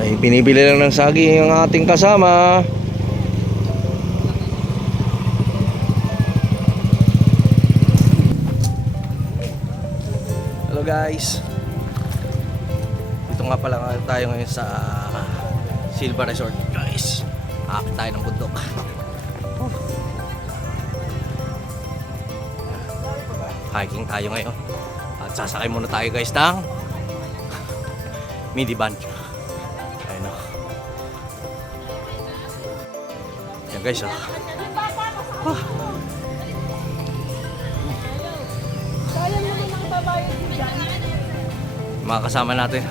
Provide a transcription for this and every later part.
Ay, binibili lang ng saging ang ating kasama. Hello guys. Dito nga pala tayo ngayon sa Silva Resort guys. Aakit tayo ng bundok. Hiking tayo ngayon. At sasakay muna tayo guys ng minivan. Ayun o. Yan guys oh. Mga kasama natin.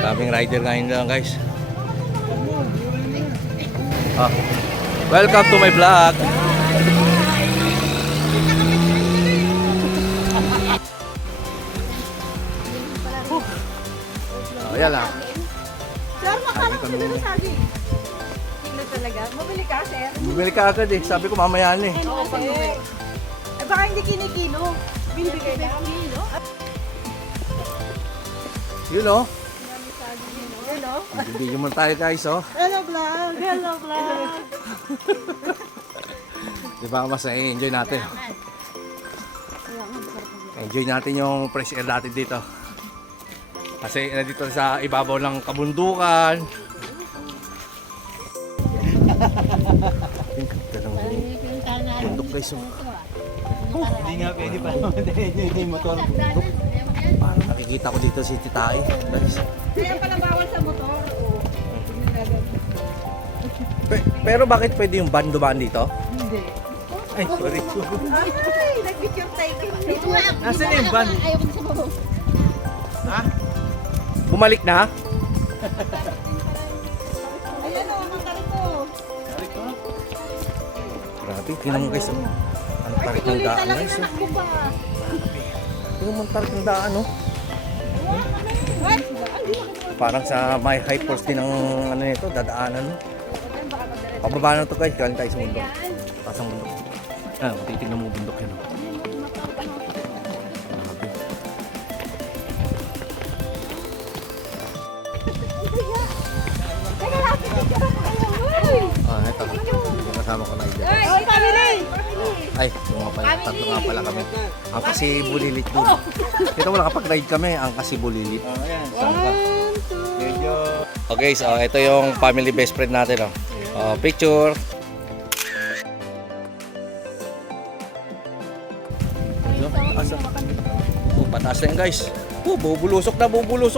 Daming rider ngayon lang guys. Welcome to my vlog. Ayan lang. Sir, makakala ko dito na saging. Tignan talaga. Mabili ka, sir? Bumili ka agad eh. Sabi ko mamaya na eh. Oo, okay. Eh, baka hindi kinikilo. Bili ka na. Yun o. Yun, no? Bibigyan mo tayo guys oh. Hello, vlog. Hello, vlog. Di ba mas enjoy natin. Enjoy natin yung fresh air natin dito. Kasi dito sa ibabaw ng kabundukan. Bundok guys oh. Hindi nga pwede pa. Hindi motor. Parang nakikita ko dito si Titae guys. Kaya pala bawal sa motor. Oo. Pero bakit pwede yung van dumaan dito? Hindi. Ay sorry. Ay, nag-picture taking. Dito nga. Nasaan na yung van? Ayaw ko sa babo. Ha? Bumalik na? Ayan o, matarik ko. Grabe, tingnan mo guys. Ang tarik ng Tuloy daan talaga guys. na nakbo pa. Tingnan mo ang tarik ng daan oh. What? Parang sa may high force din ang ano nito, dadaanan mo. Pababa na to guys, galing tayo sa bundok. Taas ang bundok. Titignan mo bundok yan oh. Grabe. Teka lang, picture ako kayo. Ito. Yung kasama ko na idea. Ay, family! Ay, yung nga pala. Tatlo nga pala kami. Ang kasi bulilit doon. Dito wala kapag ride kami, ang kasi bulilit. Saan ka? Medyo... Okay, so ito yung family best friend natin. Picture. Asa? Pataas na yun guys. Bubulusok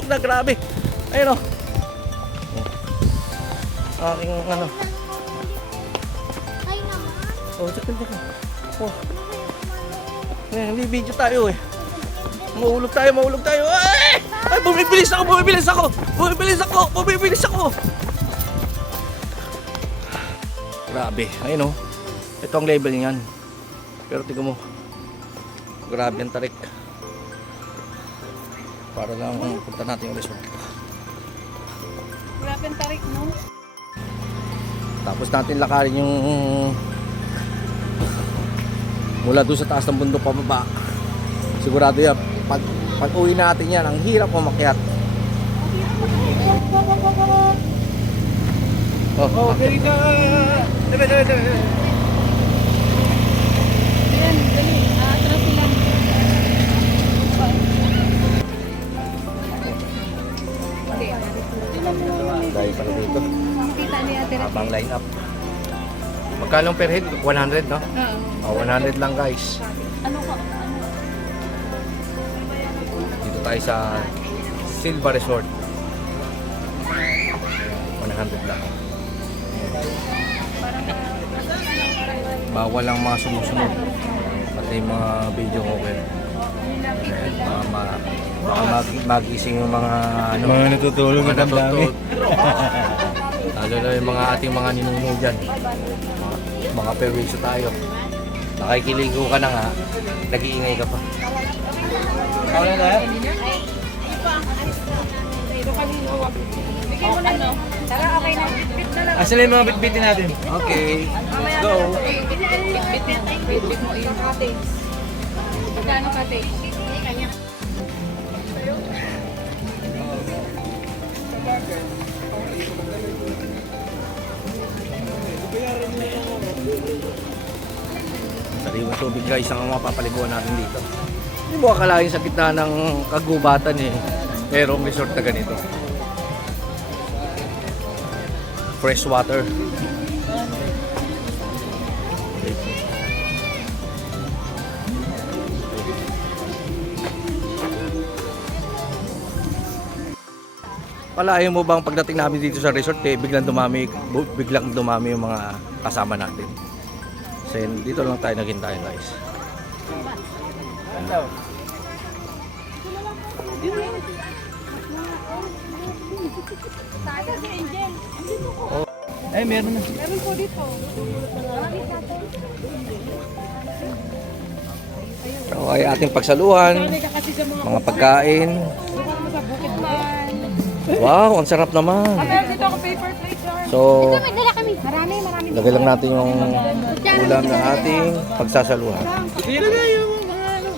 na, grabe. Ayun o. Aking ano. Teka. Video tayo eh. Mahulog tayo. Ay, bumibilis ako. Grabe, ayun o. Ito ang level niyan. Pero tingnan mo. Grabe ang tarik. Para lang punta natin yung resort. Grabe ang tarik, no? Tapos natin lakarin yung mula doon sa taas ng bundok pababa. Sigurado yan. Pag uwi natin yan, ang hirap umakyat. Oh, very good! Debe. Ayan, dali. Atras sila. Dahil para dito. Kita niya, Ate Rafi. Habang line up. Magkano per head? 100 no? Oo. 100 lang guys. Ano ko? Dito tayo sa Silva Resort. 100 lang. Bawal lang mga sumusunod. Pati yung mga video ko okay. Magising yung mga ano, Mga natutulog mga at ang dami. natutulog. Lalo na yung mga ating mga ninuno dyan. Mga perwiso tayo. Nakikiligo ka na nga, nag-iingay ka pa. Wala na eh? Bigyan mo na, no? Tara, okay na. Bit na lang. Asan yung mga bitbitin natin? Okay, let's go. Bit mo yung cottage. Magkano cottage? tubig guys ang mapapaliguan natin dito. Hindi mo akalain sa gitna ng kagubatan eh. Merong resort na ganito. Fresh water. Palayo mo bang pagdating namin dito sa resort eh, biglang dumami yung mga kasama natin. So dito lang tayo naghintay guys. Ay, meron na. Meron po dito. Okay, ating pagsaluhan, Kasi sa mga mga pagkain. sa bukid man. Wow, ang sarap naman. Meron dito ako paper plate jar. So, May dala kami. Marami. lagay lang natin yung ulam ng ating pagsasaluhan. Sige na yung mga ano.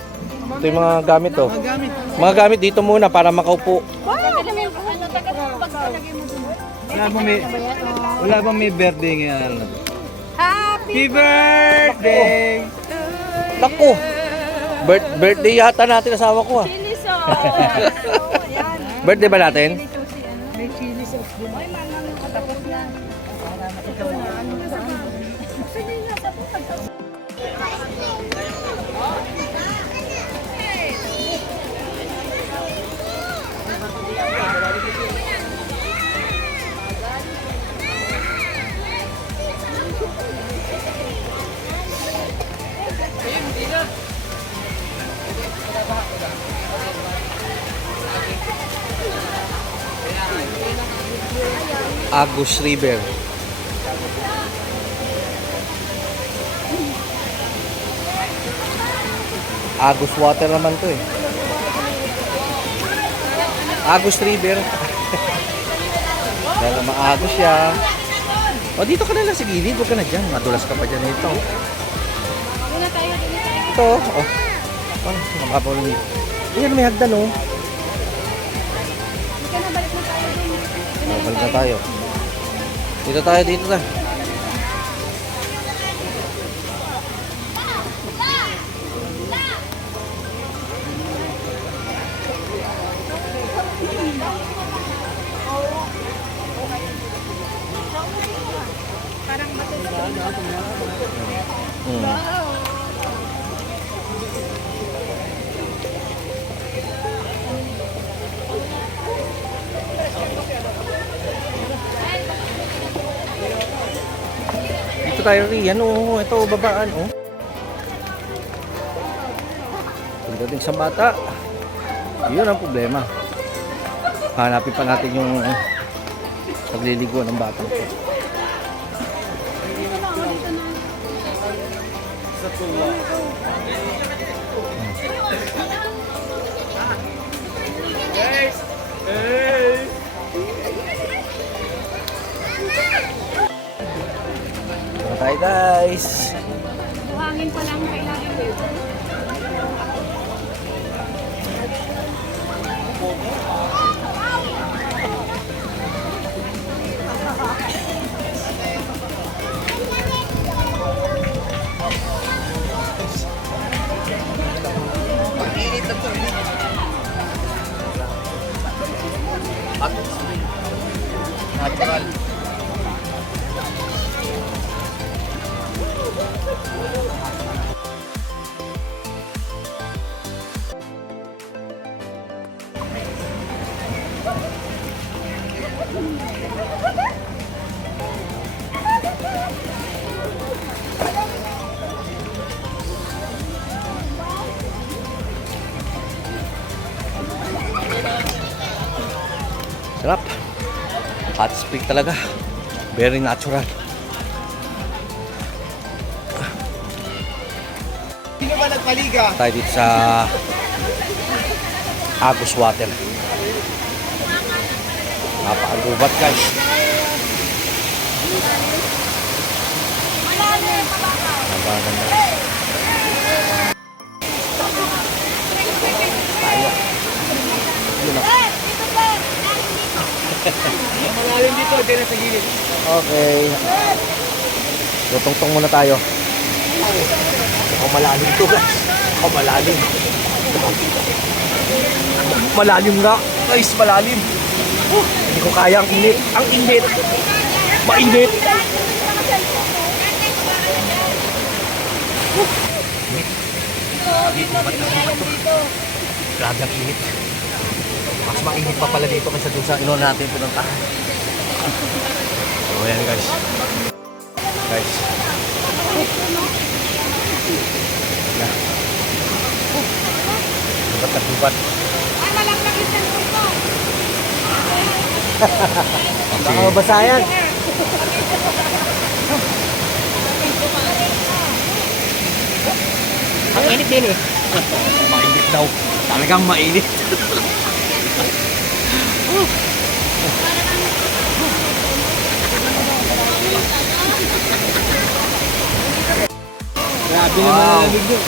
Ito yung mga gamit to. Mga gamit. Mga gamit dito muna para makaupo. Wala bang may birthday ngayon? Ano? Happy Happy birthday! Naku! Birthday yata natin asawa ko ah. Chili sauce. Birthday ba natin? May chili sauce din. Ay, manang tapos na. Ito na. Sige na, tapos. Agus River. Agus water naman to eh. Agus River. Dahil naman Agus siya. O dito ka na lang sa gilid, huwag ka na dyan. Madulas ka pa dyan ito. Ito, oh. Oh, makapaw lang dito. Ayan, may hagdan oh. Oh, balik na tayo. Dito tayo, dito tayo. Dito tayo riyan oh. Ito babaan oh. Pagdating sa bata, yun ang problema. Hanapin pa natin yung pagliligo ng bata. Tayo guys. Buhangin pa lang kailangan dito. Natural. Sarap. Hot spring talaga. Very natural. Sino ba nagpaliga? Tayo dito sa Agus Water. Napakagubat guys. Napakaganda. Tayo. Yun ako. Malalim dito, dyan sa gilid. Okay. Tutungtong muna tayo. Oh, malalim to guys. Oh, malalim. Malalim nga. Guys, malalim. Hindi ko kaya, ang init. Ang init. Mainit. Grabe ang init. Mas mainit pa pala dito kaysa dun sa inunan natin pinuntahan. So, ayan guys. Guys. Yan. Bubat na bubat. Ay, malaklag yung cellphone ko. Baka mabasayan. Ang init din eh. Mainit daw. Talagang mainit. Grabe naman ang lamig doon.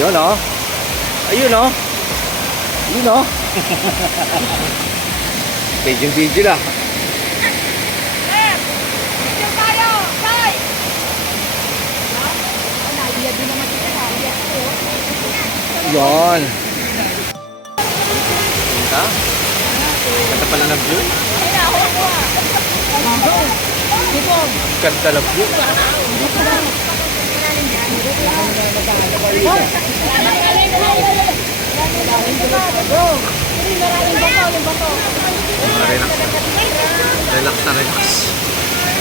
Yun oh. Ayun oh. Yun oh. Video lang. Picture tayo! Tay! Yun. Ha? Ganda pala ng view. Ganda ng view. Relax na. Relax na relax.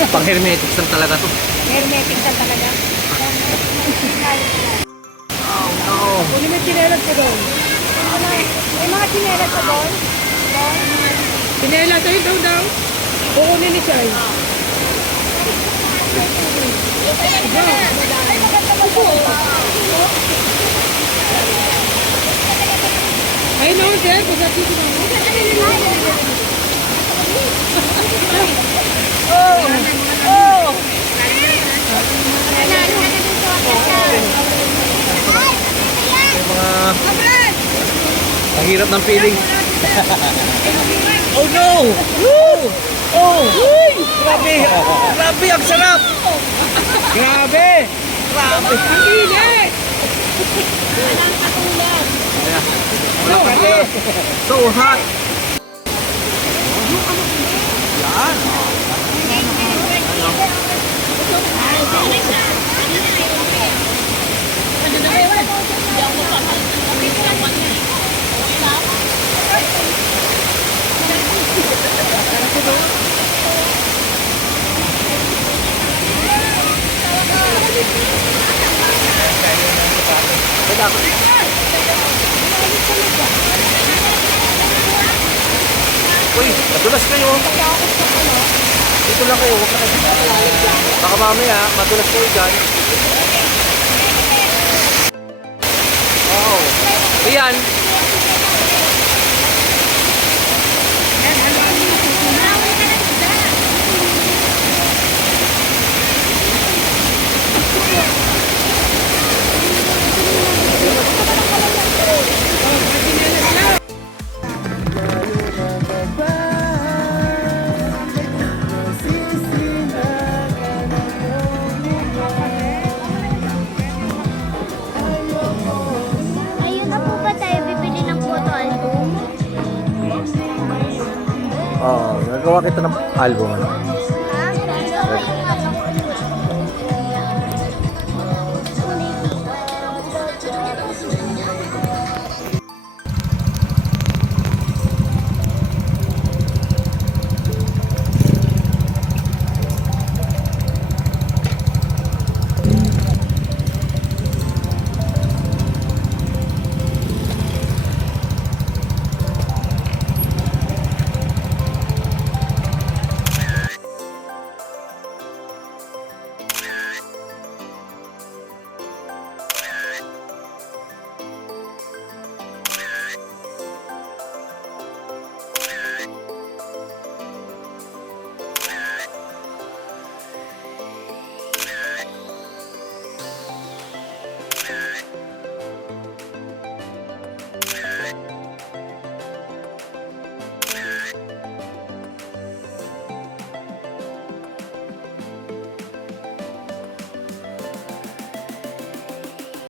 Pang hermetics lang talaga to. Hermetic ka talaga. Oh no. Kunin mo yung chinelas ko doon. May mga chinelas ka doon? Chinelas, ayun daw. Kukunin ni Chay. Ayun na, sir. Pagkati ko na. Ang hirap ng feeling. Oh no! Woo! Oh! Grabe! Grabe! Ang sarap! Grabe! Grabe! Ang init! Wala pa pala. So hot! Yan! Uy, madulas kayo. Dito lang kayo. Huwag na kayo. Baka mamaya, madulas kayo dyan. Oh. Iyan. Ayun na po ba tayo bibili ng photo album? Oo, nagawa kita ng album. Ha?